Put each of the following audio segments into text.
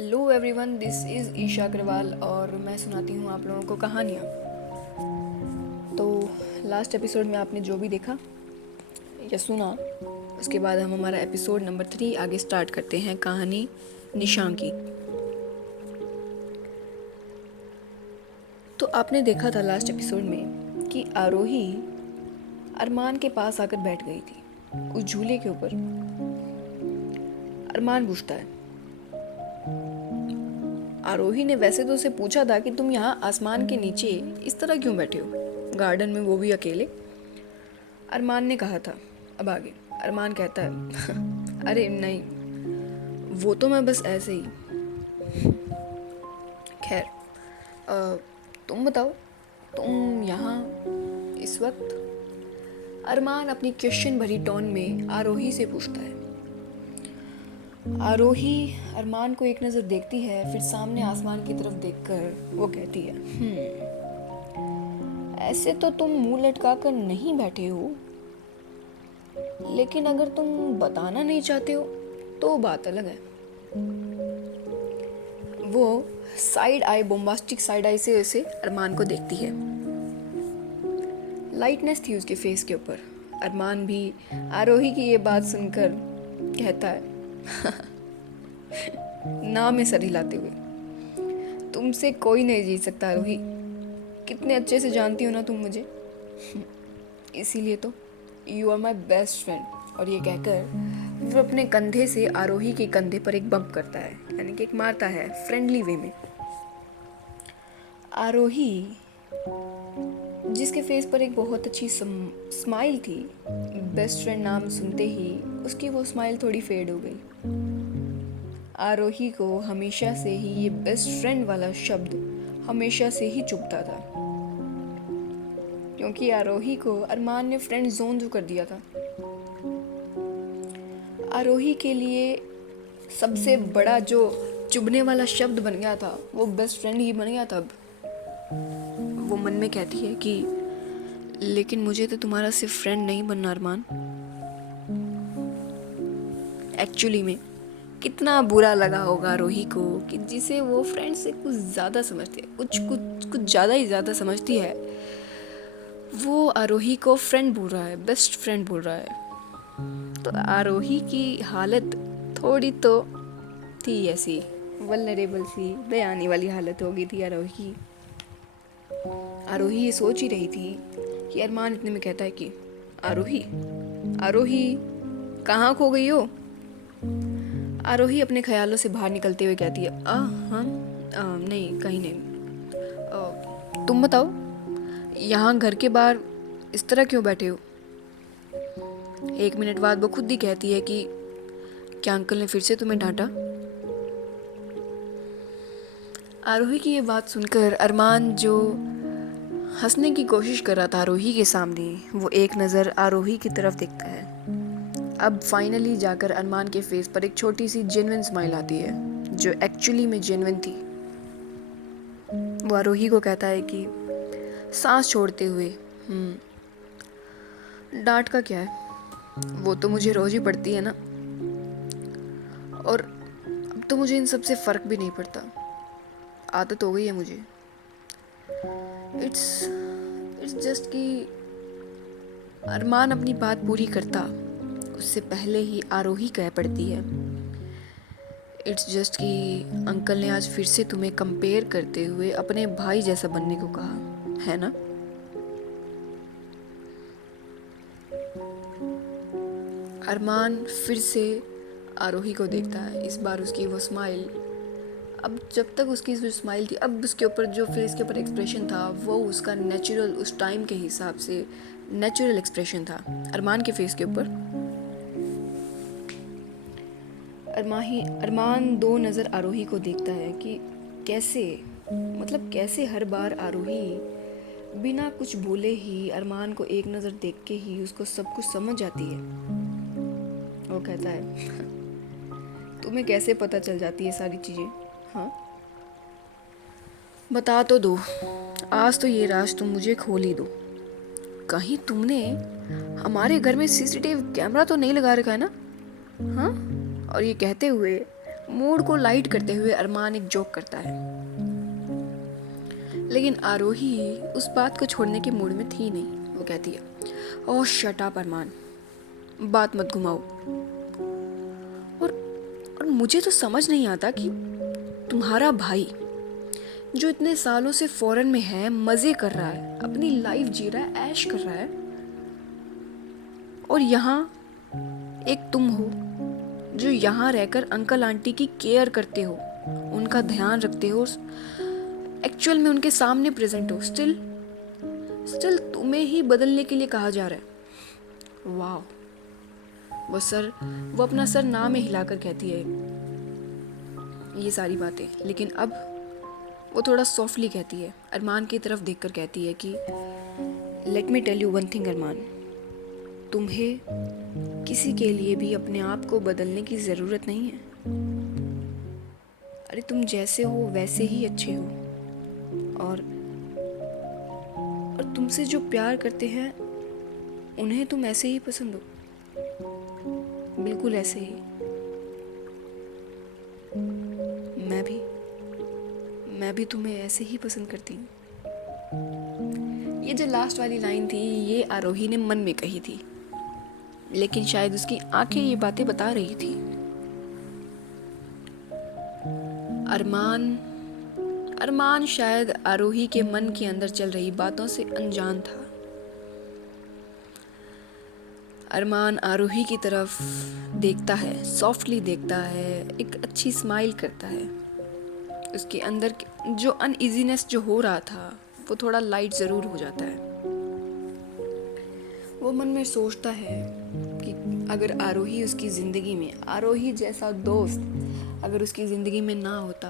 Hello everyone, this is Isha Agarwal और मैं सुनाती हूँ आप लोगों को कहानियाँ। तो लास्ट एपिसोड में आपने जो भी देखा या सुना, उसके बाद हम हमारा एपिसोड नंबर 3 आगे स्टार्ट करते हैं, कहानी निशान की। तो आपने देखा था लास्ट एपिसोड में कि आरोही अरमान के पास आकर बैठ गई थी उस झूले के ऊपर। अरमान पूछता है, आरोही ने वैसे तो उसे पूछा था कि तुम यहाँ आसमान के नीचे इस तरह क्यों बैठे हो, गार्डन में, वो भी अकेले। अरमान ने कहा था। अब आगे अरमान कहता है अरे नहीं, वो तो मैं बस ऐसे ही। खैर, तुम बताओ, तुम यहाँ इस वक्त। अरमान अपनी क्वेश्चन भरी टोन में आरोही से पूछता है। आरोही अरमान को एक नज़र देखती है, फिर सामने आसमान की तरफ देखकर वो कहती है, ऐसे तो तुम मुंह लटका कर नहीं बैठे हो, लेकिन अगर तुम बताना नहीं चाहते हो तो बात अलग है। वो साइड आई, बोम्बास्टिक साइड आई से उसे अरमान को देखती है। लाइटनेस थी उसके फेस के ऊपर। अरमान भी आरोही की ये बात सुनकर कहता है ना में सर हिलाते हुए, तुमसे कोई नहीं जीत सकता आरोही, कितने अच्छे से जानती हो ना तुम मुझे, इसीलिए तो you are my best friend. और ये कहकर वो अपने कंधे से आरोही के कंधे पर एक बम्प करता है, यानी कि एक मारता है फ्रेंडली वे में। आरोही, जिसके फेस पर एक बहुत अच्छी स्माइल थी, बेस्ट फ्रेंड नाम सुनते ही उसकी वो स्माइल थोड़ी फेड हो गई। आरोही को हमेशा से ही ये बेस्ट फ्रेंड वाला शब्द हमेशा से ही चुभता था, क्योंकि आरोही को अरमान ने फ्रेंड जोन जो कर दिया था। आरोही के लिए सबसे बड़ा जो चुभने वाला शब्द बन गया था वो बेस्ट फ्रेंड ही बन गया था। अब वो मन में कहती है कि लेकिन मुझे तो तुम्हारा सिर्फ फ्रेंड नहीं बनना अरमान। एक्चुअली में कितना बुरा लगा होगा आरोही को कि जिसे वो फ्रेंड से कुछ ज़्यादा समझती है, कुछ ज़्यादा ही ज़्यादा समझती है, वो आरोही को फ्रेंड बोल रहा है, बेस्ट फ्रेंड बोल रहा है। तो आरोही की हालत थोड़ी तो थी ऐसी वल्नरेबल सी, दयानी वाली हालत हो गई थी आरोही की। आरोही ये सोच ही रही थी कि अरमान इतने में कहता है कि आरोही, आरोही कहाँ खो गई हो। आरोही अपने ख्यालों से बाहर निकलते हुए कहती है, हाँ, नहीं, कहीं नहीं। तुम बताओ, यहाँ घर के बाहर इस तरह क्यों बैठे हो। 1 मिनट बाद वो खुद ही कहती है कि क्या अंकल ने फिर से तुम्हें डांटा। आरोही की ये बात सुनकर अरमान, जो हंसने की कोशिश कर रहा था आरोही के सामने, वो एक नज़र आरोही की तरफ देखता है। अब फाइनली जाकर अरमान के फेस पर एक छोटी सी जेन्युइन स्माइल आती है, जो एक्चुअली में जेन्युइन थी। वो आरोही को कहता है कि सांस छोड़ते हुए, डांट का क्या है, वो तो मुझे रोज ही पड़ती है ना, और अब तो मुझे इन सब से फ़र्क भी नहीं पड़ता, आदत हो गई है मुझे। इट्स जस्ट कि अरमान अपनी बात पूरी करता उससे पहले ही आरोही कह पड़ती है, इट्स जस्ट कि अंकल ने आज फिर से तुम्हें कंपेयर करते हुए अपने भाई जैसा बनने को कहा है ना। अरमान फिर से आरोही को देखता है। इस बार उसकी वो स्माइल, अब जब तक उसकी जो स्माइल थी, अब उसके ऊपर जो फेस के ऊपर एक्सप्रेशन था वो उसका नेचुरल, उस टाइम के हिसाब से नेचुरल एक्सप्रेशन था अरमान के फेस के ऊपर। अरमान दो नज़र आरोही को देखता है कि कैसे हर बार आरोही बिना कुछ बोले ही अरमान को एक नज़र देख के ही उसको सब कुछ समझ जाती है। वो कहता है तुम्हें कैसे पता चल जाती है सारी चीज़ें, हाँ बता तो दो, आज तो ये राज तुम मुझे खोल ही दो। कहीं तुमने हमारे घर में सीसीटीवी कैमरा तो नहीं लगा रखा है ना, हाँ। और ये कहते हुए मूड को लाइट करते हुए अरमान एक जोक करता है, लेकिन आरोही उस बात को छोड़ने के मूड में थी नहीं। वो कहती है, ओह शट अप अरमान, बात मत घुमाओ। और और मुझे तो समझ नहीं आता कि तुम्हारा भाई जो इतने सालों से फॉरेन में है, मज़े कर रहा है, अपनी लाइफ जी रहा है, ऐश कर रहा है, और यहाँ एक तुम हो जो यहाँ रहकर अंकल आंटी की केयर करते हो, उनका ध्यान रखते हो, एक्चुअल में उनके सामने प्रेजेंट हो, स्टिल तुम्हें ही बदलने के लिए कहा जा रहा है। वाह। वो अपना सर ना में हिलाकर कहती है ये सारी बातें, लेकिन अब वो थोड़ा सॉफ्टली कहती है, अरमान की तरफ देखकर कहती है कि let me tell you one thing Armaan, तुम्हें किसी के लिए भी अपने आप को बदलने की ज़रूरत नहीं है। अरे तुम जैसे हो वैसे ही अच्छे हो, और तुमसे जो प्यार करते हैं उन्हें तुम ऐसे ही पसंद हो, बिल्कुल ऐसे ही। मैं भी तुम्हें ऐसे ही पसंद करती हूँ। ये जो लास्ट वाली लाइन थी, ये आरोही ने मन में कही थी, लेकिन शायद उसकी आंखें ये बातें बता रही थी। अरमान शायद आरोही के मन के अंदर चल रही बातों से अनजान था। अरमान आरोही की तरफ देखता है, सॉफ्टली देखता है, एक अच्छी स्माइल करता है। उसके अंदर जो अनइजीनेस जो हो रहा था वो थोड़ा लाइट ज़रूर हो जाता है। वो मन में सोचता है कि अगर आरोही उसकी ज़िंदगी में, आरोही जैसा दोस्त अगर उसकी ज़िंदगी में ना होता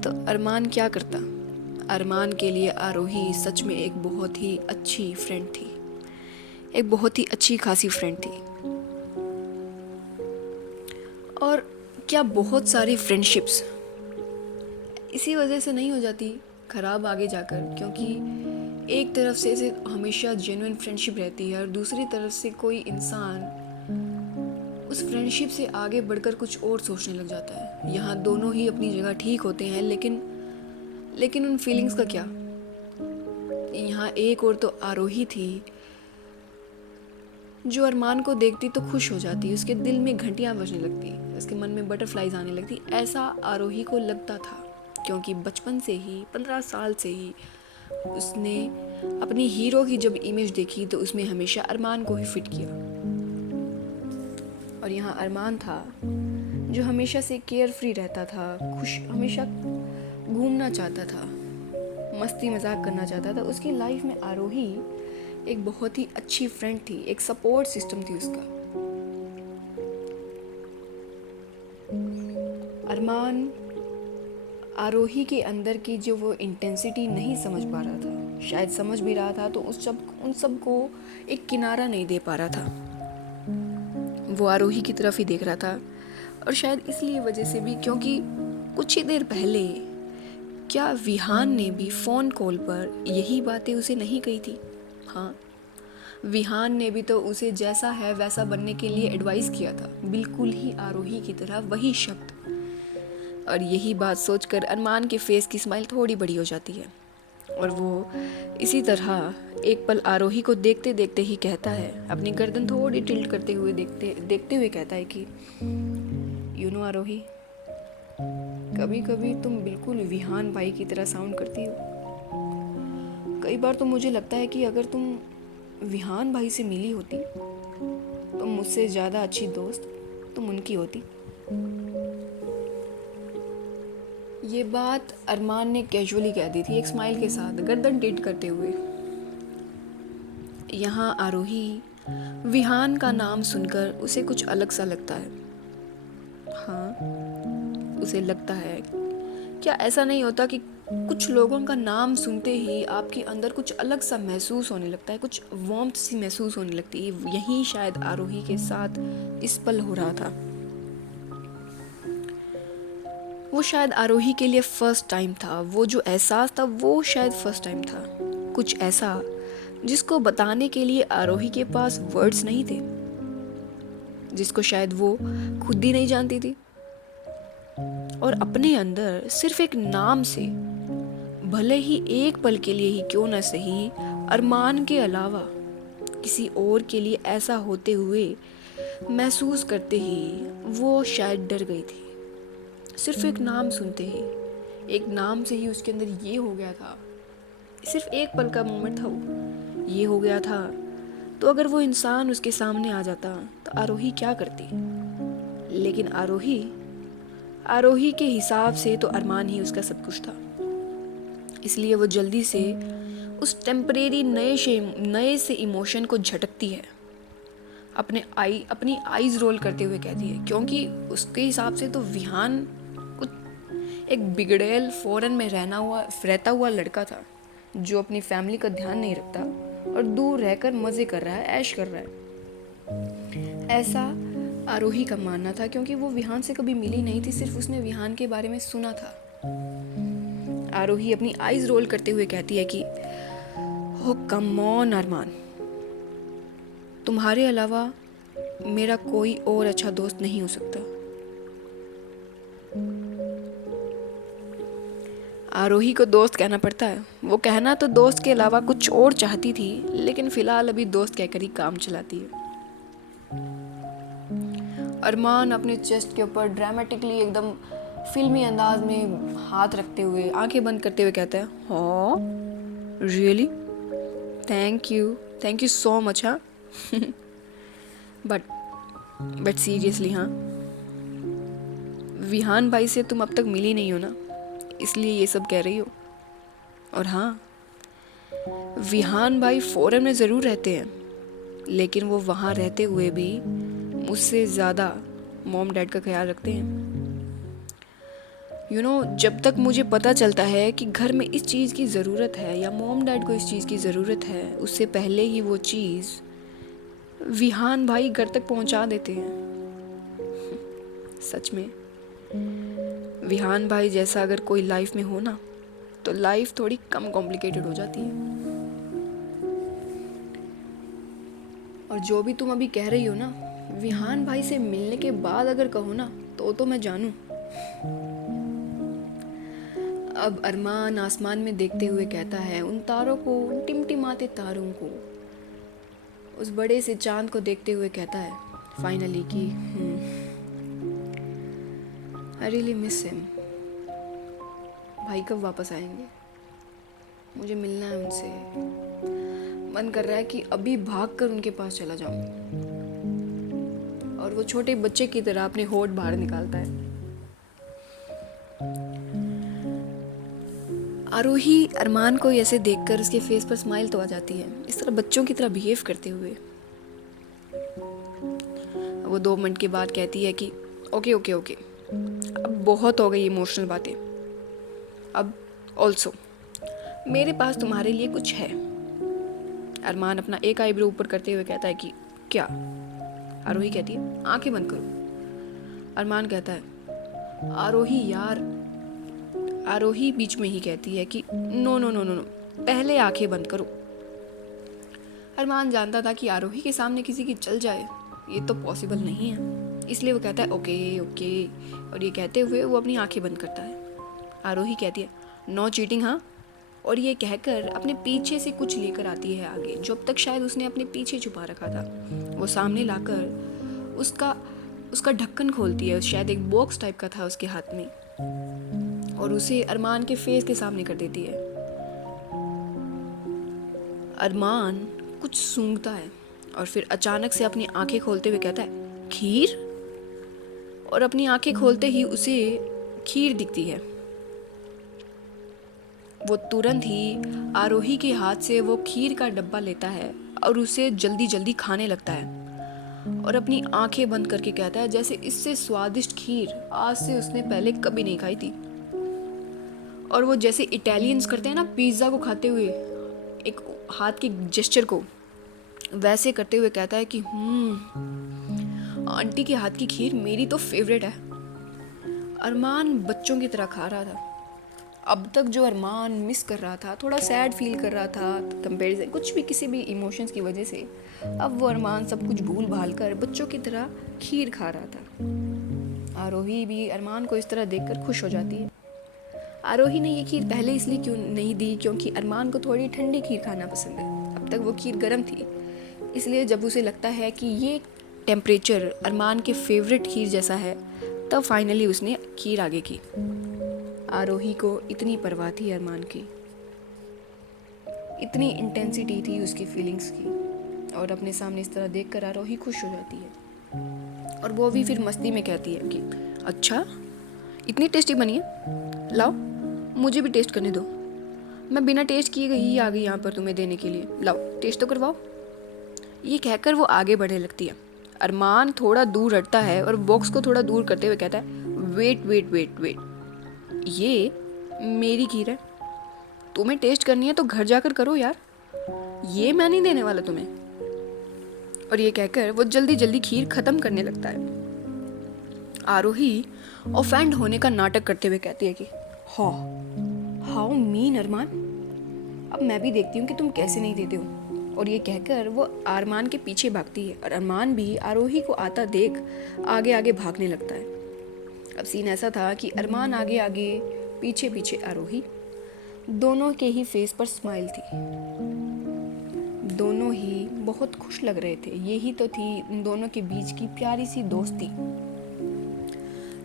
तो अरमान क्या करता। अरमान के लिए आरोही सच में एक बहुत ही अच्छी फ्रेंड थी, एक बहुत ही अच्छी खासी फ्रेंड थी। और क्या बहुत सारी फ्रेंडशिप्स इसी वजह से नहीं हो जाती ख़राब आगे जाकर, क्योंकि एक तरफ से हमेशा जेन्युइन फ्रेंडशिप रहती है और दूसरी तरफ से कोई इंसान उस फ्रेंडशिप से आगे बढ़कर कुछ और सोचने लग जाता है। यहाँ दोनों ही अपनी जगह ठीक होते हैं, लेकिन उन फीलिंग्स का क्या। यहाँ एक और तो आरोही थी जो अरमान को देखती तो खुश हो जाती, उसके दिल में घंटियाँ बजने लगती, उसके मन में बटरफ्लाइज आने लगती। ऐसा आरोही को लगता था, क्योंकि बचपन से ही 15 साल से ही उसने अपनी हीरो की जब इमेज देखी तो उसमें हमेशा अरमान को ही फिट किया। और यहाँ अरमान था जो हमेशा से केयर फ्री रहता था, खुश, हमेशा घूमना चाहता था, मस्ती मजाक करना चाहता था। उसकी लाइफ में आरोही एक बहुत ही अच्छी फ्रेंड थी, एक सपोर्ट सिस्टम थी उसका। अरमान आरोही के अंदर की जो वो इंटेंसिटी नहीं समझ पा रहा था, शायद समझ भी रहा था तो उन सब को एक किनारा नहीं दे पा रहा था। वो आरोही की तरफ ही देख रहा था, और शायद इसलिए वजह से भी क्योंकि कुछ ही देर पहले क्या विहान ने भी फ़ोन कॉल पर यही बातें उसे नहीं कही थी। हाँ, विहान ने भी तो उसे जैसा है वैसा बनने के लिए एडवाइस किया था, बिल्कुल ही आरोही की तरह वही शब्द। और यही बात सोचकर अरमान के फेस की स्माइल थोड़ी बड़ी हो जाती है, और वो इसी तरह एक पल आरोही को देखते देखते ही कहता है, अपनी गर्दन थोड़ी टिल्ट करते हुए देखते हुए कहता है कि यू नो आरोही, कभी कभी तुम बिल्कुल विहान भाई की तरह साउंड करती हो। कई बार तो मुझे लगता है कि अगर तुम विहान भाई से मिली होती तो मुझसे ज़्यादा अच्छी दोस्त तुम उनकी होती। ये बात अरमान ने कैजुअली कह दी थी, एक स्माइल के साथ, गर्दन टिल्ट करते हुए। यहाँ आरोही विहान का नाम सुनकर उसे कुछ अलग सा लगता है। हाँ, उसे लगता है, क्या ऐसा नहीं होता कि कुछ लोगों का नाम सुनते ही आपके अंदर कुछ अलग सा महसूस होने लगता है, कुछ वार्मथ सी महसूस होने लगती है। यही शायद आरोही के साथ इस पल हो रहा था। वो शायद आरोही के लिए फर्स्ट टाइम था, वो जो एहसास था वो शायद फर्स्ट टाइम था, कुछ ऐसा जिसको बताने के लिए आरोही के पास वर्ड्स नहीं थे, जिसको शायद वो खुद ही नहीं जानती थी। और अपने अंदर सिर्फ एक नाम से, भले ही एक पल के लिए ही क्यों न सही, अरमान के अलावा किसी और के लिए ऐसा होते हुए महसूस करते ही वो शायद डर गई थी। सिर्फ एक नाम सुनते ही, एक नाम से ही उसके अंदर ये हो गया था। सिर्फ एक पल का मोमेंट था, वो ये हो गया था। तो अगर वो इंसान उसके सामने आ जाता तो आरोही क्या करती? लेकिन आरोही के हिसाब से तो अरमान ही उसका सब कुछ था। इसलिए वो जल्दी से उस टेम्परेरी नए से इमोशन को झटकती है, अपनी आईज रोल करते हुए कहती है, क्योंकि उसके हिसाब से तो विहान कुछ एक बिगड़ेल फॉरेन में रहता हुआ लड़का था, जो अपनी फैमिली का ध्यान नहीं रखता और दूर रहकर मज़े कर रहा है, ऐश कर रहा है। ऐसा आरोही का मानना था, क्योंकि वो विहान से कभी मिली नहीं थी, सिर्फ उसने विहान के बारे में सुना था। आरोही अपनी आईज रोल करते हुए कहती है कि हो कम ऑन अरमान, तुम्हारे अलावा मेरा कोई और अच्छा दोस्त नहीं हो सकता। आरोही को दोस्त कहना पड़ता है। वो कहना तो दोस्त के अलावा कुछ और चाहती थी, लेकिन फिलहाल अभी दोस्त कहकर ही काम चलाती है। अरमान अपने चेस्ट के ऊपर ड्रामेटिकली एकदम फिल्मी अंदाज में हाथ रखते हुए, आंखें बंद करते हुए कहता है, हाँ really, thank you so much. हाँ बट सीरियसली, हाँ विहान भाई से तुम अब तक मिली नहीं हो ना, इसलिए ये सब कह रही हो। और हाँ, विहान भाई फॉरेन में ज़रूर रहते हैं, लेकिन वो वहाँ रहते हुए भी मुझसे ज़्यादा मॉम डैड का ख्याल रखते हैं। जब तक मुझे पता चलता है कि घर में इस चीज़ की ज़रूरत है या मॉम डैड को इस चीज़ की ज़रूरत है, उससे पहले ही वो चीज़ विहान भाई घर तक पहुंचा देते हैं। सच में विहान भाई जैसा अगर कोई लाइफ में हो ना, तो लाइफ थोड़ी कम कॉम्प्लिकेटेड हो जाती है। और जो भी तुम अभी कह रही हो ना, विहान भाई से मिलने के बाद अगर कहो ना, तो मैं जानूं। अब अरमान आसमान में देखते हुए कहता है, उन तारों को, उन टिमटिमाते तारों को, उस बड़े से चांद को देखते हुए कहता है फाइनली कि आई रियली मिस हिम। भाई कब वापस आएंगे? मुझे मिलना है उनसे। मन कर रहा है कि अभी भागकर उनके पास चला जाऊं। और वो छोटे बच्चे की तरह अपने होठ बाहर निकालता है। आरोही अरमान को ऐसे देखकर उसके फेस पर स्माइल तो आ जाती है, इस तरह बच्चों की तरह बिहेव करते हुए। वो 2 मिनट के बाद कहती है कि ओके, अब बहुत हो गई इमोशनल बातें। अब ऑल्सो मेरे पास तुम्हारे लिए कुछ है। अरमान अपना एक आईब्रो ऊपर करते हुए कहता है कि क्या? आरोही कहती है आंखें बंद करो। अरमान कहता है आरोही बीच में ही कहती है कि नो, पहले आंखें बंद करो। अरमान जानता था कि आरोही के सामने किसी की चल जाए ये तो पॉसिबल नहीं है, इसलिए वो कहता है ओके, और ये कहते हुए वो अपनी आंखें बंद करता है। आरोही कहती है नो चीटिंग, हाँ, और ये कहकर अपने पीछे से कुछ लेकर आती है आगे, जो अब तक शायद उसने अपने पीछे छुपा रखा था। वो सामने लाकर उसका ढक्कन खोलती है, शायद एक बॉक्स टाइप का था उसके हाथ में, और उसे अरमान के फेस के सामने कर देती है। अरमान कुछ सूंघता है और फिर अचानक से अपनी आंखें खोलते हुए कहता है खीर, और अपनी आंखें खोलते ही उसे खीर दिखती है। वो तुरंत ही आरोही के हाथ से वो खीर का डब्बा लेता है और उसे जल्दी जल्दी खाने लगता है, और अपनी आंखें बंद करके कहता है जैसे इससे स्वादिष्ट खीर आज से उसने पहले कभी नहीं खाई थी। और वो जैसे इटालियंस करते हैं ना पिज़्ज़ा को खाते हुए, एक हाथ के जेस्चर को वैसे करते हुए कहता है कि आंटी के हाथ की खीर मेरी तो फेवरेट है। अरमान बच्चों की तरह खा रहा था। अब तक जो अरमान मिस कर रहा था, थोड़ा सैड फील कर रहा था कंपैरिजन, कुछ भी किसी भी इमोशंस की वजह से, अब वो अरमान सब कुछ भूल भाल कर बच्चों की तरह खीर खा रहा था। आरोही भी अरमान को इस तरह देखकर खुश हो जाती है। आरोही ने ये खीर पहले इसलिए क्यों नहीं दी, क्योंकि अरमान को थोड़ी ठंडी खीर खाना पसंद है। अब तक वो खीर गर्म थी, इसलिए जब उसे लगता है कि ये टेम्परेचर अरमान के फेवरेट खीर जैसा है, तब फाइनली उसने खीर आगे की। आरोही को इतनी परवाह थी अरमान की, इतनी इंटेंसिटी थी उसकी फीलिंग्स की, और अपने सामने इस तरह देखकर आरोही खुश हो जाती है। और वो भी फिर मस्ती में कहती है कि अच्छा, इतनी टेस्टी बनी है, लाओ मुझे भी टेस्ट करने दो। मैं बिना टेस्ट किए ही आ गई यहाँ पर तुम्हें देने के लिए, लाओ टेस्ट तो करवाओ। ये कहकर वो आगे बढ़ने लगती है। अरमान थोड़ा दूर हटता है और बॉक्स को थोड़ा दूर करते हुए कहता है, वेट वेट वेट वेट, ये मेरी खीर है, तुम्हें टेस्ट करनी है तो घर जाकर करो यार, ये मैं नहीं देने वाला तुम्हें। और ये कहकर वो जल्दी जल्दी खीर खत्म करने लगता है। आरोही ऑफेंड होने का नाटक करते हुए कहती है कि हाउ मीन अरमान, अब मैं भी देखती हूँ कि तुम कैसे नहीं देते हो। और ये कहकर वो अरमान के पीछे भागती है और अरमान भी आरोही को आता देख आगे आगे भागने लगता है। अब सीन ऐसा था कि अरमान आगे आगे पीछे पीछे आरोही, दोनों के ही फेस पर स्माइल थी, दोनों ही बहुत खुश लग रहे थे। यही तो थी इन दोनों के बीच की प्यारी सी दोस्ती।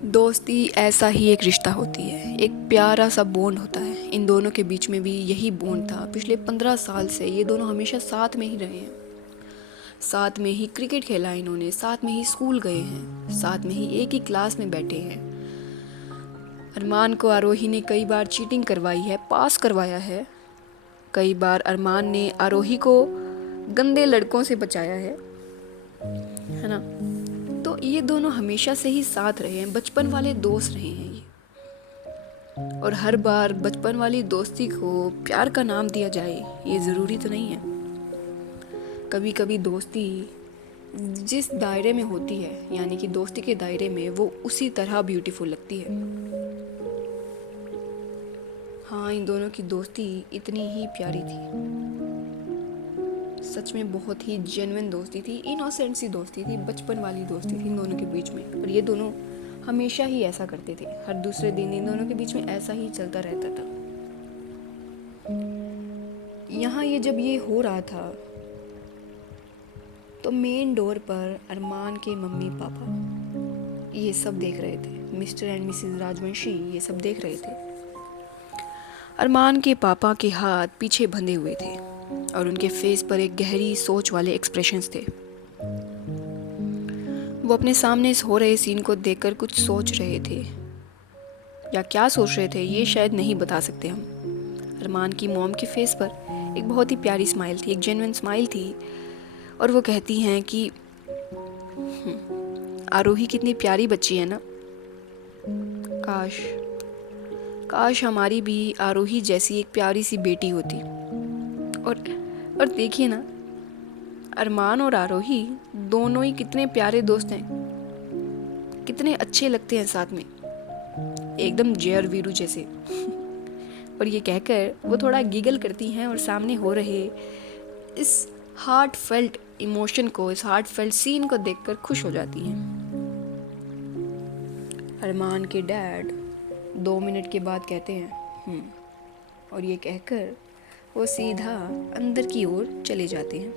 दोस्ती ऐसा ही एक रिश्ता होती है, एक प्यारा सा बॉन्ड होता है। इन दोनों के बीच में भी यही बॉन्ड था। पिछले 15 साल से ये दोनों हमेशा साथ में ही रहे हैं, साथ में ही क्रिकेट खेला इन्होंने, साथ में ही स्कूल गए हैं, साथ में ही एक ही क्लास में बैठे हैं। अरमान को आरोही ने कई बार चीटिंग करवाई है, पास करवाया है। कई बार अरमान ने आरोही को गंदे लड़कों से बचाया है ना। तो ये दोनों हमेशा से ही साथ रहे हैं, बचपन वाले दोस्त रहे हैं ये। और हर बार बचपन वाली दोस्ती को प्यार का नाम दिया जाए ये ज़रूरी तो नहीं है। कभी कभी दोस्ती जिस दायरे में होती है, यानी कि दोस्ती के दायरे में, वो उसी तरह ब्यूटीफुल लगती है। हाँ, इन दोनों की दोस्ती इतनी ही प्यारी थी, सच में बहुत ही जेन्युइन दोस्ती थी, इनोसेंट सी दोस्ती थी, बचपन वाली दोस्ती थी इन दोनों के बीच में। और ये दोनों हमेशा ही ऐसा करते थे, हर दूसरे दिन इन दोनों के बीच में ऐसा ही चलता रहता था। यहाँ ये जब ये हो रहा था तो मेन डोर पर अरमान के मम्मी पापा ये सब देख रहे थे, मिस्टर एंड मिसेस राजवंशी ये सब देख रहे थे। अरमान के पापा के हाथ पीछे बंधे हुए थे और उनके फेस पर एक गहरी सोच वाले एक्सप्रेशंस थे। वो अपने सामने हो रहे सीन को देखकर कुछ सोच रहे थे, या क्या सोच रहे थे ये शायद नहीं बता सकते हम। अरमान की मॉम के फेस पर एक बहुत ही प्यारी स्माइल थी, एक जेन्युइन स्माइल थी, और वो कहती हैं कि आरोही कितनी प्यारी बच्ची है ना, काश हमारी भी आरोही जैसी एक प्यारी सी बेटी होती। और देखिए ना, अरमान और आरोही दोनों ही कितने प्यारे दोस्त हैं, कितने अच्छे लगते हैं साथ में, एकदम जय और वीरू जैसे। और ये कहकर वो थोड़ा गिगल करती हैं और सामने हो रहे इस हार्ट फेल्ट इमोशन को, इस हार्ट फेल्ट सीन को देखकर खुश हो जाती हैं। अरमान के डैड 2 मिनट के बाद कहते हैं और ये कहकर वो सीधा अंदर की ओर चले जाते हैं।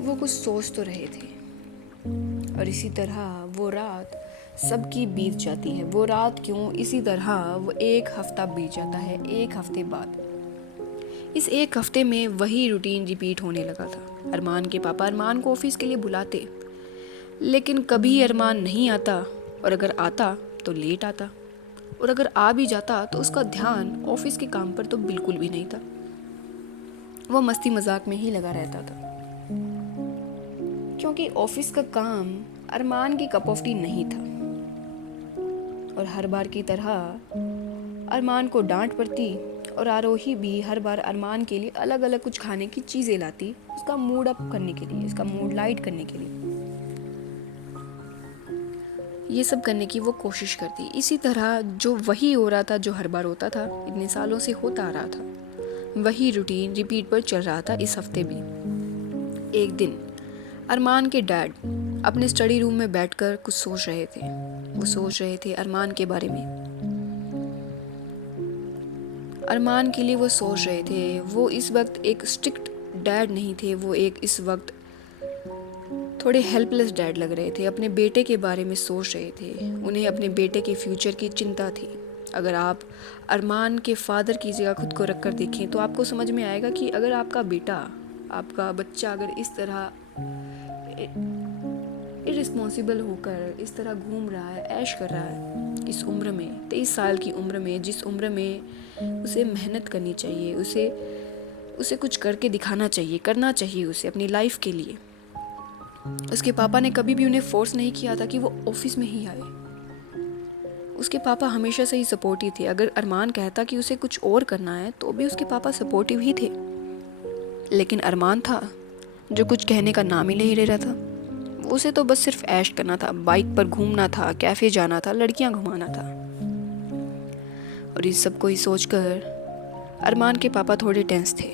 वो कुछ सोच तो रहे थे, और इसी तरह वो रात सबकी बीत जाती है। वो रात क्यों, इसी तरह वो 1 हफ्ता बीत जाता है। 1 हफ्ते बाद, इस 1 हफ्ते में वही रूटीन रिपीट होने लगा था। अरमान के पापा अरमान को ऑफिस के लिए बुलाते, लेकिन कभी अरमान नहीं आता, और अगर आता तो लेट आता, और अगर आ भी जाता तो उसका ध्यान ऑफिस के काम पर तो बिल्कुल भी नहीं था। वो मस्ती मजाक में ही लगा रहता था, क्योंकि ऑफिस का काम अरमान की कप ऑफ टी नहीं था। और हर बार की तरह अरमान को डांट पड़ती, और आरोही भी हर बार अरमान के लिए अलग अलग कुछ खाने की चीज़ें लाती, उसका मूड अप करने के लिए, उसका मूड लाइट करने के लिए। ये सब करने की वो कोशिश करती। इसी तरह जो वही हो रहा था जो हर बार होता था, इतने सालों से होता आ रहा था, वही रूटीन रिपीट पर चल रहा था इस हफ्ते भी। एक दिन अरमान के डैड अपने स्टडी रूम में बैठकर कुछ सोच रहे थे। वो सोच रहे थे अरमान के बारे में। अरमान के लिए वो सोच रहे थे। वो इस वक्त एक स्ट्रिक्ट डैड नहीं थे, वो एक इस वक्त थोड़े हेल्पलेस डैड लग रहे थे। अपने बेटे के बारे में सोच रहे थे। उन्हें अपने बेटे के फ्यूचर की चिंता थी। अगर आप अरमान के फादर की जगह खुद को रख कर देखें तो आपको समझ में आएगा कि अगर आपका बेटा, आपका बच्चा अगर इस तरह इरिस्पॉन्सिबल होकर इस तरह घूम रहा है, ऐश कर रहा है इस उम्र में, 23 साल की उम्र में, जिस उम्र में उसे मेहनत करनी चाहिए, उसे कुछ करके दिखाना चाहिए, करना चाहिए उसे अपनी लाइफ के लिए। उसके पापा ने कभी भी उन्हें फोर्स नहीं किया था कि वो ऑफिस में ही आए। उसके पापा हमेशा से ही सपोर्टिव थे। अगर अरमान कहता कि उसे कुछ और करना है तो भी उसके पापा सपोर्टिव ही थे। लेकिन अरमान था जो कुछ कहने का नाम ही नहीं ले रहा था। उसे तो बस सिर्फ ऐश करना था, बाइक पर घूमना था, कैफे जाना था, लड़कियां घुमाना था। और इस सब को ही सोचकर अरमान के पापा थोड़े टेंस थे।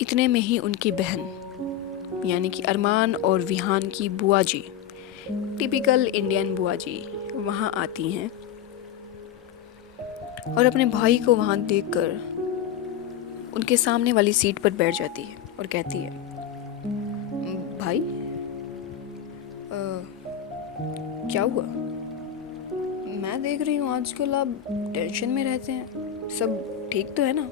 इतने में ही उनकी बहन यानी कि अरमान और विहान की बुआ जी, टिपिकल इंडियन बुआ जी, वहाँ आती हैं और अपने भाई को वहाँ देखकर उनके सामने वाली सीट पर बैठ जाती है और कहती है, भाई क्या हुआ? मैं देख रही हूँ आजकल आप टेंशन में रहते हैं, सब ठीक तो है ना?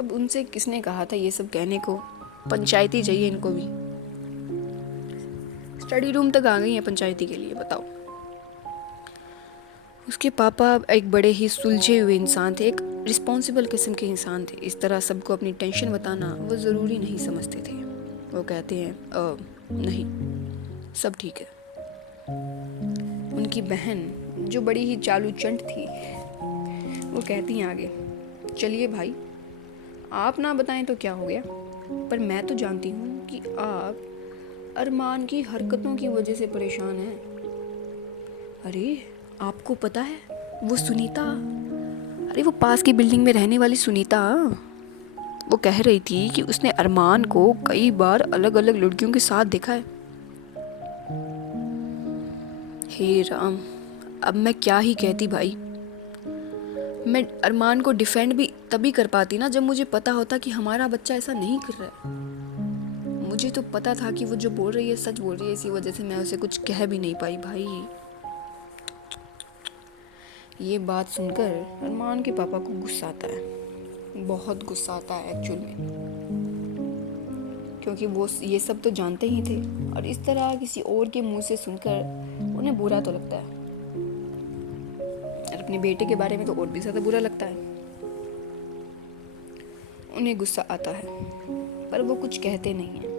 अब उनसे किसने कहा था ये सब कहने को? पंचायती चाहिए इनको भी। स्टडी रूम तक आ गई हैं पंचायती के लिए, बताओ। उसके पापा एक बड़े ही सुलझे हुए इंसान थे, एक रिस्पॉन्सिबल किस्म के इंसान थे। इस तरह सबको अपनी टेंशन बताना वो ज़रूरी नहीं समझते थे। वो कहते हैं नहीं, सब ठीक है। उनकी बहन जो बड़ी ही चालू चंट थी, वो कहती हैं आगे, चलिए भाई, आप ना बताएं तो क्या हो गया, पर मैं तो जानती हूँ कि आप अरमान की हरकतों की वजह से परेशान हैं। अरे आपको पता है वो सुनीता, अरे वो पास की बिल्डिंग में रहने वाली सुनीता, वो कह रही थी कि उसने अरमान को कई बार अलग अलग लड़कियों के साथ देखा है। हे राम, अब मैं क्या ही कहती भाई। मैं अरमान को डिफेंड भी तभी कर पाती ना जब मुझे पता होता कि हमारा बच्चा ऐसा नहीं कर रहा है। मुझे तो पता था कि वो जो बोल रही है सच बोल रही है, इसी वजह से मैं उसे कुछ कह भी नहीं पाई भाई। ये बात सुनकर अरमान के पापा को गुस्सा आता है, बहुत गुस्सा आता है एक्चुअल में, क्योंकि वो ये सब तो जानते ही थे और इस तरह किसी और के मुंह से सुनकर उन्हें बुरा तो लगता है, और अपने बेटे के बारे में तो और भी ज़्यादा बुरा लगता है। उन्हें गुस्सा आता है पर वो कुछ कहते नहीं हैं,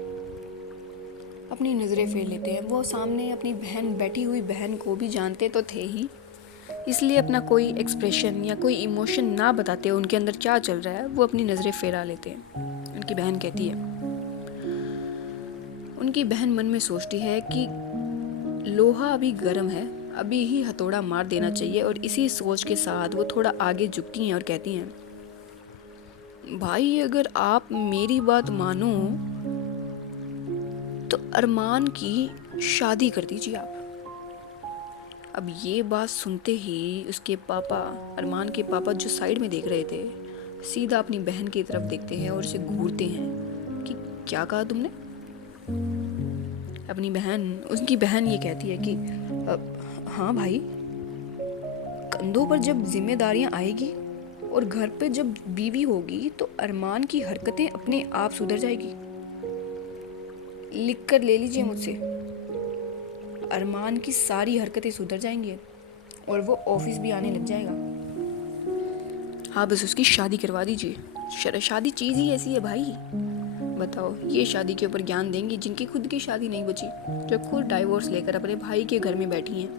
अपनी नज़रें फेर लेते हैं। वो सामने अपनी बहन, बैठी हुई बहन को भी जानते तो थे ही, इसलिए अपना कोई एक्सप्रेशन या कोई इमोशन ना बताते उनके अंदर क्या चल रहा है वो अपनी नज़रें फेरा लेते हैं। उनकी बहन कहती है, उनकी बहन मन में सोचती है कि लोहा अभी गर्म है, अभी ही हथौड़ा मार देना चाहिए, और इसी सोच के साथ वो थोड़ा आगे झुकती हैं और कहती हैं, भाई अगर आप मेरी बात मानो तो अरमान की शादी कर दीजिए आप। अब ये बात सुनते ही उसके पापा, अरमान के पापा जो साइड में देख रहे थे, सीधा अपनी बहन की तरफ देखते हैं और उसे घूरते हैं कि क्या कहा तुमने? अपनी बहन, उनकी बहन ये कहती है कि हाँ भाई, कंधों पर जब जिम्मेदारियां आएगी और घर पे जब बीवी होगी तो अरमान की हरकतें अपने आप सुधर जाएगी। लिख कर ले लीजिए मुझसे, अरमान की सारी हरकतें सुधर जाएंगी और वो ऑफिस भी आने लग जाएगा। हाँ बस उसकी शादी करवा दीजिए। शादी चीज़ ही ऐसी है भाई, बताओ ये शादी के ऊपर ज्ञान देंगी जिनकी खुद की शादी नहीं बची, जो खुद डाइवोर्स लेकर अपने भाई के घर में बैठी हैं।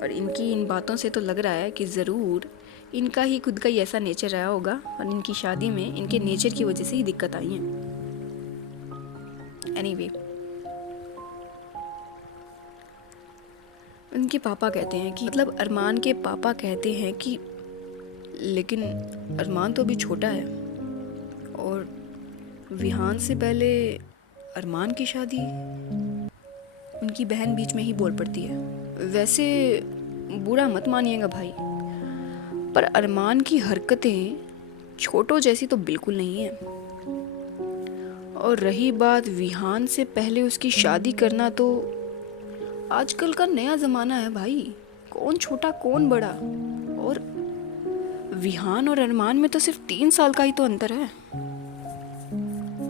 और इनकी इन बातों से तो लग रहा है कि ज़रूर इनका ही खुद का ही ऐसा नेचर रहा होगा और इनकी शादी में इनके नेचर की वजह से ही दिक्कत आई है। एनीवे, उनके पापा कहते हैं कि मतलब अरमान के पापा कहते हैं कि लेकिन अरमान तो अभी छोटा है और विहान से पहले अरमान की शादी? उनकी बहन बीच में ही बोल पड़ती है। वैसे बुरा मत मानिएगा भाई, पर अरमान की हरकतें छोटों जैसी तो बिल्कुल नहीं है। और रही बात विहान से पहले उसकी शादी करना, तो आजकल का नया ज़माना है भाई, कौन छोटा कौन बड़ा। और विहान और अरमान में तो सिर्फ 3 साल का ही तो अंतर है।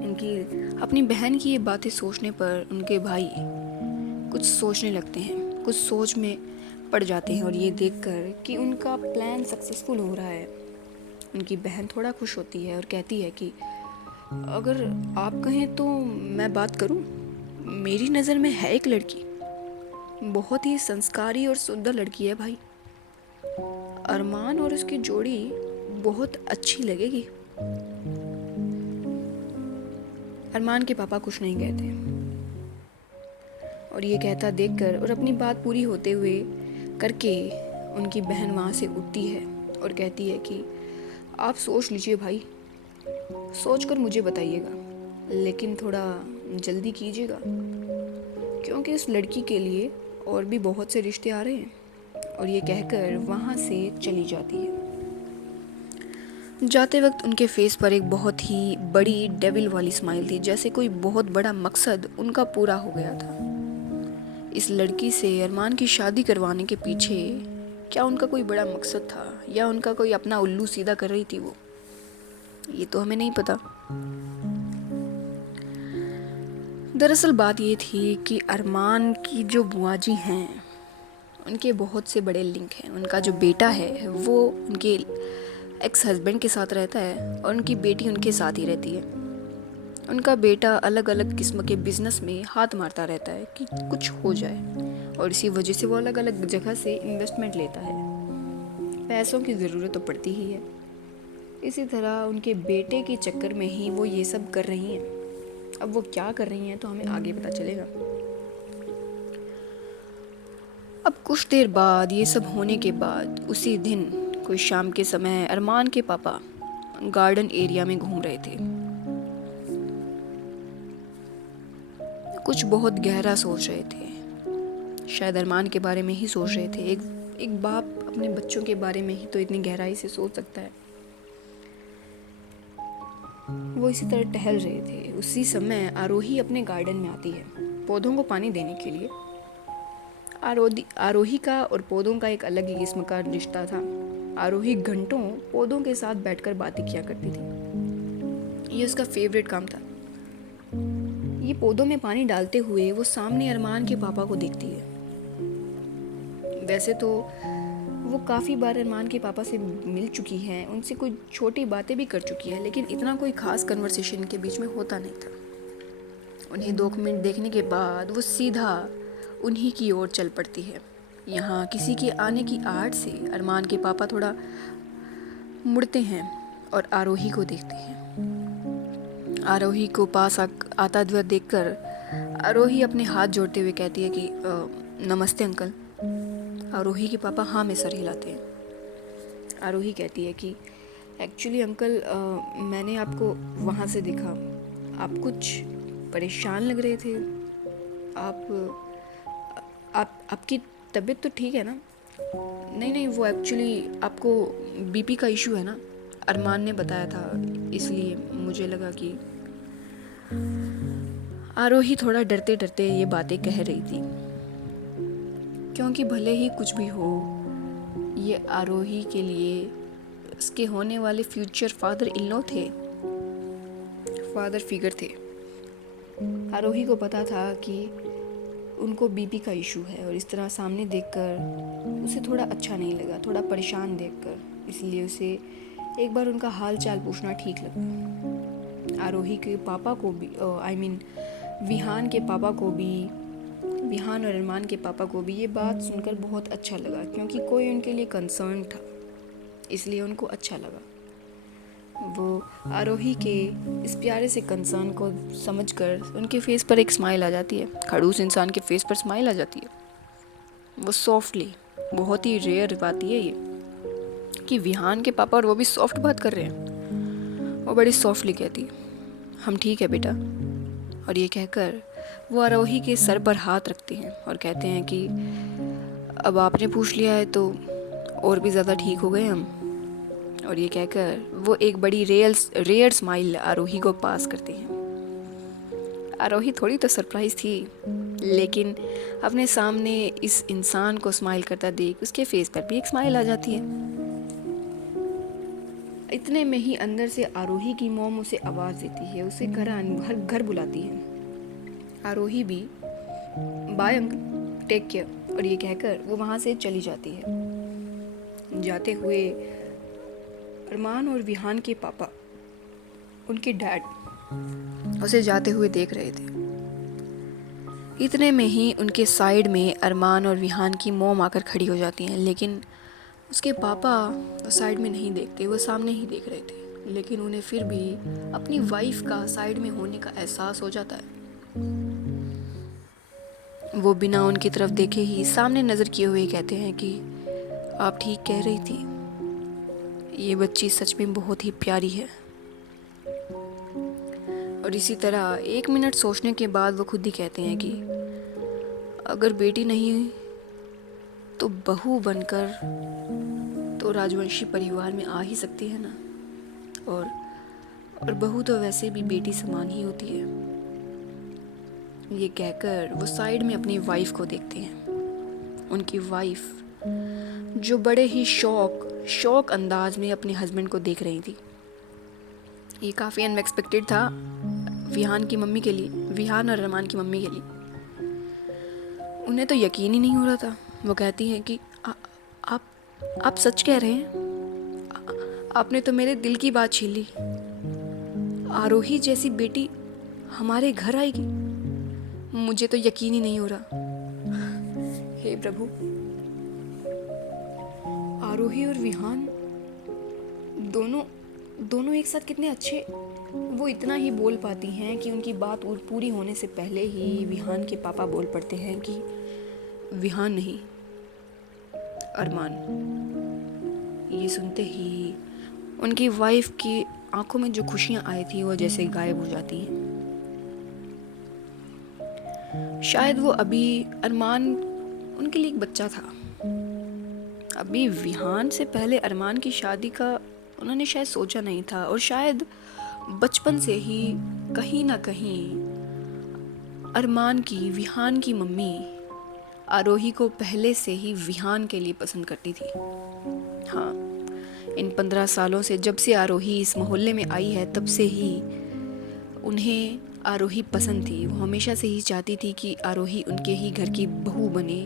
इनकी अपनी बहन की ये बातें सोचने पर उनके भाई कुछ सोचने लगते हैं, कुछ सोच में पड़ जाते हैं। और ये देखकर कि उनका प्लान सक्सेसफुल हो रहा है, उनकी बहन थोड़ा खुश होती है और कहती है कि अगर आप कहें तो मैं बात करूं। मेरी नज़र में है एक लड़की, बहुत ही संस्कारी और सुंदर लड़की है भाई। अरमान और उसकी जोड़ी बहुत अच्छी लगेगी। अरमान के पापा कुछ नहीं कहते, और ये कहता देखकर और अपनी बात पूरी होते हुए करके उनकी बहन वहाँ से उठती है और कहती है कि आप सोच लीजिए भाई, सोच कर मुझे बताइएगा, लेकिन थोड़ा जल्दी कीजिएगा, क्योंकि इस लड़की के लिए और भी बहुत से रिश्ते आ रहे हैं। और ये कहकर वहाँ से चली जाती है। जाते वक्त उनके फेस पर एक बहुत ही बड़ी डेविल वाली स्माइल थी, जैसे कोई बहुत बड़ा मकसद उनका पूरा हो गया था। इस लड़की से अरमान की शादी करवाने के पीछे क्या उनका कोई बड़ा मकसद था, या उनका कोई अपना उल्लू सीधा कर रही थी वो, ये तो हमें नहीं पता। दरअसल बात ये थी कि अरमान की जो बुआ जी हैं, उनके बहुत से बड़े लिंक हैं। उनका जो बेटा है वो उनके एक्स हस्बैंड के साथ रहता है, और उनकी बेटी उनके साथ ही रहती है। उनका बेटा अलग अलग किस्म के बिजनेस में हाथ मारता रहता है कि कुछ हो जाए, और इसी वजह से वो अलग अलग जगह से इन्वेस्टमेंट लेता है। पैसों की ज़रूरत तो पड़ती ही है। इसी तरह उनके बेटे के चक्कर में ही वो ये सब कर रही हैं। अब वो क्या कर रही हैं तो हमें आगे पता चलेगा। अब कुछ देर बाद, ये सब होने के बाद, उसी दिन कोई शाम के समय अरमान के पापा गार्डन एरिया में घूम रहे थे। कुछ बहुत गहरा सोच रहे थे, शायद अरमान के बारे में ही सोच रहे थे। एक बाप अपने बच्चों के बारे में ही तो इतनी गहराई से सोच सकता है। वो इसी तरह टहल रहे थे। उसी समय आरोही अपने गार्डन में आती है पौधों को पानी देने के लिए। आरोही का और पौधों का एक अलग ही किस्म का रिश्ता था। आरोही घंटों पौधों के साथ बैठकर बातें किया करती थी, ये उसका फेवरेट काम था। ये पौधों में पानी डालते हुए वो सामने अरमान के पापा को देखती है। वैसे तो वो काफ़ी बार अरमान के पापा से मिल चुकी है, उनसे कोई छोटी बातें भी कर चुकी है, लेकिन इतना कोई ख़ास कन्वर्सेशन के बीच में होता नहीं था। उन्हें 2 मिनट देखने के बाद वो सीधा उन्हीं की ओर चल पड़ती है। यहाँ किसी के आने की आहट से अरमान के पापा थोड़ा मुड़ते हैं और आरोही को देखते हैं। आरोही को पास आता हुआ देखकर आरोही अपने हाथ जोड़ते हुए कहती है कि नमस्ते अंकल। आरोही के पापा हाँ में सर हिलाते हैं। आरोही कहती है कि एक्चुअली अंकल, मैंने आपको वहाँ से देखा, आप कुछ परेशान लग रहे थे। आपकी तबीयत तो ठीक है ना? नहीं, वो एक्चुअली आपको बीपी का इशू है ना, अरमान ने बताया था, इसलिए मुझे लगा कि। आरोही थोड़ा डरते डरते ये बातें कह रही थी, क्योंकि भले ही कुछ भी हो, ये आरोही के लिए उसके होने वाले फ्यूचर फादर इन लॉ थे, फादर फिगर थे। आरोही को पता था कि उनको बीपी का इशू है, और इस तरह सामने देखकर उसे थोड़ा अच्छा नहीं लगा, थोड़ा परेशान देखकर, इसलिए उसे एक बार उनका हाल चाल पूछना ठीक लगा। आरोही के पापा को भी, विहान के पापा को भी, विहान और अरमान के पापा को भी ये बात सुनकर बहुत अच्छा लगा, क्योंकि कोई उनके लिए कंसर्न था, इसलिए उनको अच्छा लगा। वो आरोही के इस प्यारे से कंसर्न को समझकर उनके फेस पर एक स्माइल आ जाती है। खड़ूस इंसान के फेस पर स्माइल आ जाती है। वो सॉफ्टली, बहुत ही रेयर बात ये कि विहान के पापा और वो भी सॉफ्ट बात कर रहे हैं। वो बड़ी सॉफ्टली कहती है, हम ठीक है बेटा। और ये कहकर वो आरोही के सर पर हाथ रखते हैं और कहते हैं कि अब आपने पूछ लिया है तो और भी ज़्यादा ठीक हो गए हम। और ये कहकर वो एक बड़ी रेयर स्माइल आरोही को पास करते हैं। आरोही थोड़ी तो सरप्राइज थी, लेकिन अपने सामने इस इंसान को स्माइल करता देख उसके फेस पर भी एक स्माइल आ जाती है। इतने में ही अंदर से आरोही की मॉम उसे आवाज़ देती है, उसे घर बुलाती है। आरोही भी बाय अंकल, टेक केयर, और ये कहकर वो वहाँ से चली जाती है। जाते हुए अरमान और विहान के पापा, उनके डैड उसे जाते हुए देख रहे थे। इतने में ही उनके साइड में अरमान और विहान की मॉम आकर खड़ी हो जाती हैं, लेकिन उसके पापा साइड में नहीं देखते, वो सामने ही देख रहे थे। लेकिन उन्हें फिर भी अपनी वाइफ का साइड में होने का एहसास हो जाता है। वो बिना उनकी तरफ देखे ही सामने नज़र किए हुए कहते हैं कि आप ठीक कह रही थी, ये बच्ची सच में बहुत ही प्यारी है। और इसी तरह 1 मिनट सोचने के बाद वो खुद ही कहते हैं कि अगर बेटी नहीं तो बहू बनकर तो राजवंशी परिवार में आ ही सकती है ना। और बहू तो वैसे भी बेटी समान ही होती है। ये कहकर वो साइड में अपनी वाइफ को देखते हैं। उनकी वाइफ जो बड़े ही शौक अंदाज में अपने हस्बैंड को देख रही थी। ये काफ़ी अनएक्सपेक्टेड था विहान और अरमान की मम्मी के लिए। उन्हें तो यकीन ही नहीं हो रहा था। वो कहती हैं कि आप सच कह रहे हैं? आपने तो मेरे दिल की बात छीन ली। आरोही जैसी बेटी हमारे घर आएगी? मुझे तो यकीन ही नहीं हो रहा। हे प्रभु, आरोही और विहान दोनों एक साथ कितने अच्छे। वो इतना ही बोल पाती हैं कि उनकी बात पूरी होने से पहले ही विहान के पापा बोल पड़ते हैं कि विहान नहीं, अरमान। ये सुनते ही उनकी वाइफ की आंखों में जो खुशियां आई थी वो जैसे गायब हो जाती हैं। शायद वो अभी अरमान उनके लिए एक बच्चा था। अभी विहान से पहले अरमान की शादी का उन्होंने शायद सोचा नहीं था, और शायद बचपन से ही कहीं ना कहीं विहान की मम्मी आरोही को पहले से ही विहान के लिए पसंद करती थी। हाँ, इन 15 सालों से जब से आरोही इस मोहल्ले में आई है तब से ही उन्हें आरोही पसंद थी। वो हमेशा से ही चाहती थी कि आरोही उनके ही घर की बहू बने,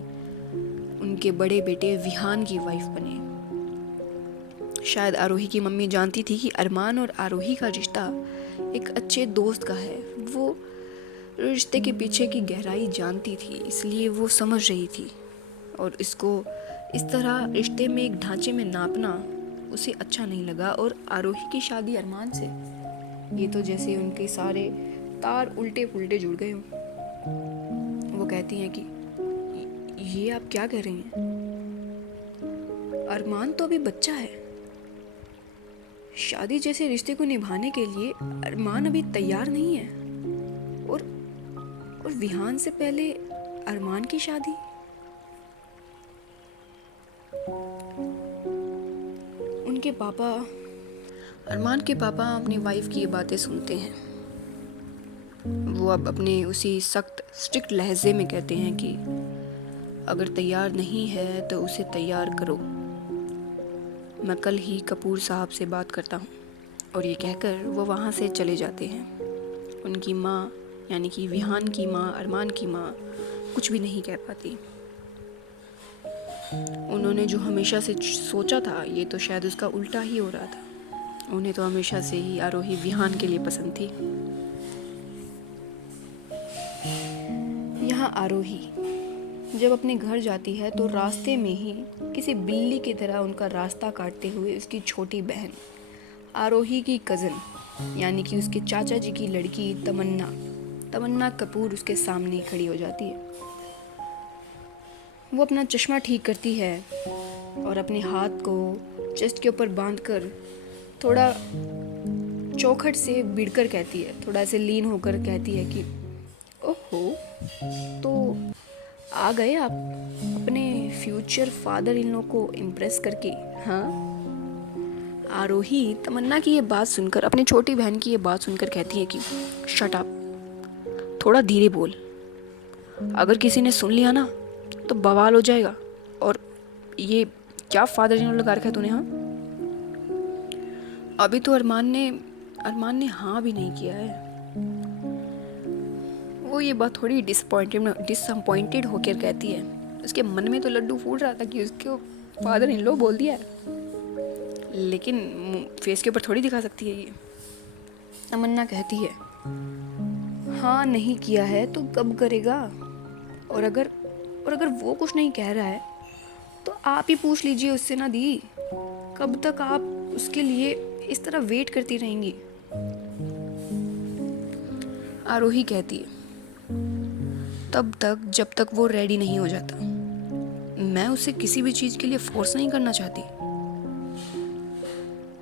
उनके बड़े बेटे विहान की वाइफ बने। शायद आरोही की मम्मी जानती थी कि अरमान और आरोही का रिश्ता एक अच्छे दोस्त का है। वो रिश्ते के पीछे की गहराई जानती थी, इसलिए वो समझ रही थी। और इसको इस तरह रिश्ते में एक ढांचे में नापना उसे अच्छा नहीं लगा। और आरोही की शादी अरमान से, ये तो जैसे उनके सारे तार उल्टे पुल्टे जुड़ गए हों। वो कहती हैं कि ये आप क्या कह रही हैं? अरमान तो अभी बच्चा है। शादी जैसे रिश्ते को निभाने के लिए अरमान अभी तैयार नहीं है। और विहान से पहले अरमान की शादी। अरमान के पापा अपनी वाइफ की ये बातें सुनते हैं। वो अब अपने उसी सख्त स्ट्रिक्ट लहजे में कहते हैं कि अगर तैयार नहीं है तो उसे तैयार करो। मैं कल ही कपूर साहब से बात करता हूँ। और ये कहकर वो वहाँ से चले जाते हैं। उनकी माँ यानी कि विहान की माँ, अरमान की माँ कुछ भी नहीं कह पाती। उन्होंने जो हमेशा से सोचा था ये तो शायद उसका उल्टा ही हो रहा था। उन्हें तो हमेशा से ही आरोही विहान के लिए पसंद थी। यहाँ आरोही जब अपने घर जाती है तो रास्ते में ही किसी बिल्ली की तरह उनका रास्ता काटते हुए उसकी छोटी बहन आरोही की कज़न यानी कि उसके चाचा जी की लड़की तमन्ना कपूर उसके सामने खड़ी हो जाती है। वो अपना चश्मा ठीक करती है और अपने हाथ को चेस्ट के ऊपर बांधकर थोड़ा चौखट से भिड़कर कहती है, थोड़ा ऐसे लीन होकर कहती है कि ओहो, तो आ गए आप अपने फ्यूचर फादर इन लो को इम्प्रेस करके। हाँ, आरोही तमन्ना की ये बात सुनकर, अपनी छोटी बहन की ये बात सुनकर कहती है कि शट अप, थोड़ा धीरे बोल, अगर किसी ने सुन लिया ना तो बवाल हो जाएगा। और ये क्या फादर इन लॉ लगा रखा है तूने? हाँ, अभी तो अरमान ने हाँ भी नहीं किया है। वो ये बात थोड़ी डिसअपॉइंटेड होकर कहती है। उसके मन में तो लड्डू फूट रहा था कि उसको फादर इन लॉ बोल दिया है, लेकिन फेस के ऊपर थोड़ी दिखा सकती है ये। तमन्ना कहती है हाँ नहीं किया है तो कब करेगा? और अगर वो कुछ नहीं कह रहा है तो आप ही पूछ लीजिए उससे ना दी, कब तक आप उसके लिए इस तरह वेट करती रहेंगी? आरोही कहती है तब तक जब तक वो रेडी नहीं हो जाता। मैं उसे किसी भी चीज़ के लिए फोर्स नहीं करना चाहती,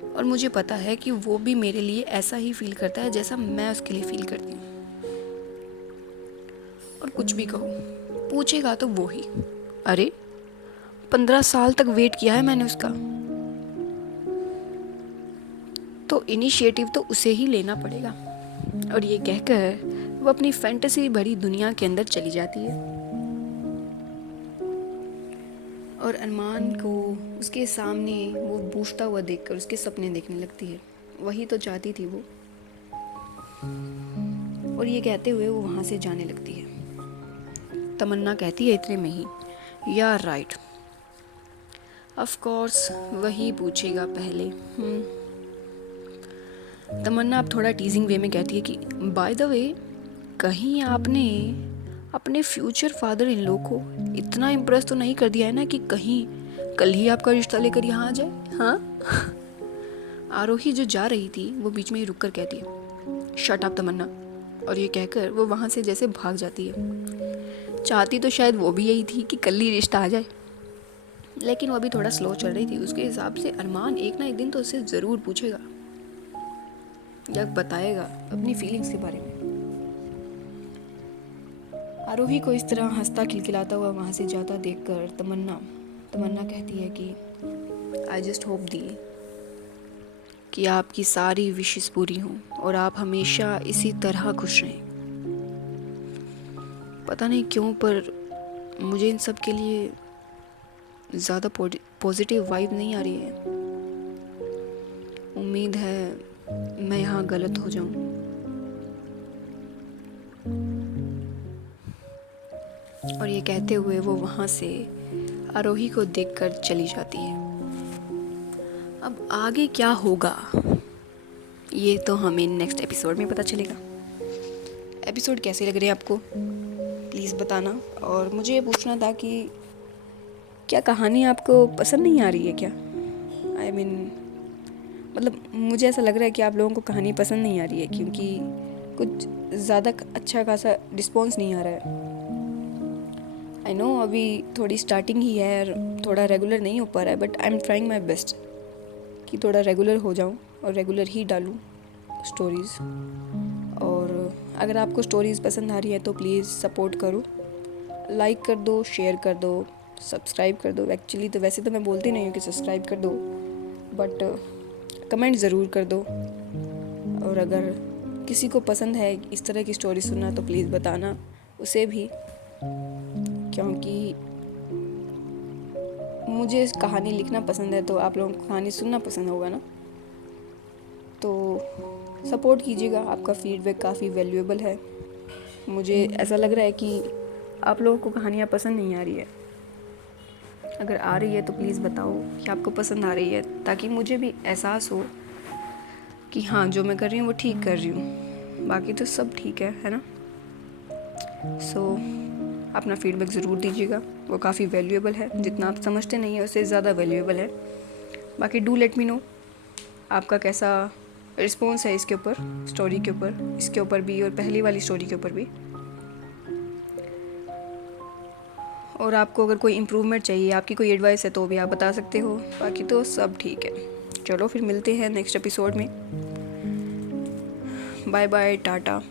और मुझे पता है कि वो भी मेरे लिए ऐसा ही फील करता है जैसा मैं उसके लिए फील करती हूँ। और कुछ भी कहो, पूछेगा तो वो ही। अरे 15 साल तक वेट किया है मैंने उसका, तो इनिशिएटिव तो उसे ही लेना पड़ेगा। और ये कहकर वो अपनी फैंटेसी भरी दुनिया के अंदर चली जाती है। और अरमान को उसके सामने वो बूझता हुआ देखकर उसके सपने देखने लगती है। वही तो चाहती थी वो। और ये कहते हुए वो वहाँ से जाने लगती है। तमन्ना कहती है इतने में ही, यार राइट, ऑफ कोर्स वही पूछेगा पहले। तमन्ना अब थोड़ा टीजिंग वे में कहती है कि बाय द वे, कहीं आपने अपने फ्यूचर फादर इन लो को इतना इम्प्रेस तो नहीं कर दिया है ना कि कहीं कल ही आपका रिश्ता लेकर यहाँ आ जाए? हाँ। आरोही जो जा रही थी वो बीच में ही रुक कर कहती है शट अप तमन्ना, और ये कहकर वो वहाँ से जैसे भाग जाती है। चाहती तो शायद वो भी यही थी कि कल ही रिश्ता आ जाए, लेकिन वो अभी थोड़ा स्लो चल रही थी। उसके हिसाब से अरमान एक ना एक दिन तो उससे ज़रूर पूछेगा या बताएगा अपनी फीलिंग्स के बारे में। आरोही को इस तरह हंसता खिलखिलाता हुआ वहाँ से जाता देखकर तमन्ना कहती है कि आई जस्ट होप दी कि आपकी सारी विशेस पूरी हों और आप हमेशा इसी तरह खुश रहें। पता नहीं क्यों पर मुझे इन सब के लिए ज़्यादा पॉजिटिव वाइब नहीं आ रही है। उम्मीद है मैं यहाँ गलत हो जाऊँ। और ये कहते हुए वो वहाँ से आरोही को देखकर चली जाती है। अब आगे क्या होगा ये तो हमें नेक्स्ट एपिसोड में पता चलेगा। एपिसोड कैसे लग रहे हैं आपको प्लीज़ बताना। और मुझे ये पूछना था कि क्या कहानी आपको पसंद नहीं आ रही है क्या? आई मीन मतलब मुझे ऐसा लग रहा है कि आप लोगों को कहानी पसंद नहीं आ रही है, क्योंकि कुछ ज़्यादा अच्छा खासा रिस्पॉन्स नहीं आ रहा है। आई नो अभी थोड़ी स्टार्टिंग ही है और थोड़ा रेगुलर नहीं हो पा रहा है, but I am trying my best कि थोड़ा रेगुलर हो जाऊँ और रेगुलर ही डालूँ स्टोरीज़। और अगर आपको स्टोरीज़ पसंद आ रही है तो प्लीज़ सपोर्ट करो, लाइक कर दो, शेयर कर दो, सब्सक्राइब कर दो। एक्चुअली तो वैसे तो मैं बोलती नहीं हूँ कि सब्सक्राइब कर दो, बट कमेंट ज़रूर कर दो। और अगर किसी को पसंद है इस तरह की स्टोरी सुनना तो प्लीज़ बताना उसे भी, क्योंकि मुझे कहानी लिखना पसंद है तो आप लोगों को कहानी सुनना पसंद होगा ना। तो सपोर्ट कीजिएगा, आपका फीडबैक काफ़ी वैल्यूएबल है। मुझे ऐसा लग रहा है कि आप लोगों को कहानियाँ पसंद नहीं आ रही है। अगर आ रही है तो प्लीज़ बताओ कि आपको पसंद आ रही है, ताकि मुझे भी एहसास हो कि हाँ जो मैं कर रही हूँ वो ठीक कर रही हूँ। बाकी तो सब ठीक है ना। सो अपना फीडबैक ज़रूर दीजिएगा, वो काफ़ी वैल्यूएबल है। जितना आप समझते नहीं है उससे ज़्यादा वैल्यूएबल है। बाकी डू लेट मी नो आपका कैसा रिस्पॉन्स है इसके ऊपर, स्टोरी के ऊपर, इसके ऊपर भी और पहली वाली स्टोरी के ऊपर भी। और आपको अगर कोई इम्प्रूवमेंट चाहिए, आपकी कोई एडवाइस है तो भी आप बता सकते हो। बाकी तो सब ठीक है। चलो फिर मिलते हैं नेक्स्ट एपिसोड में। Bye bye, Tata.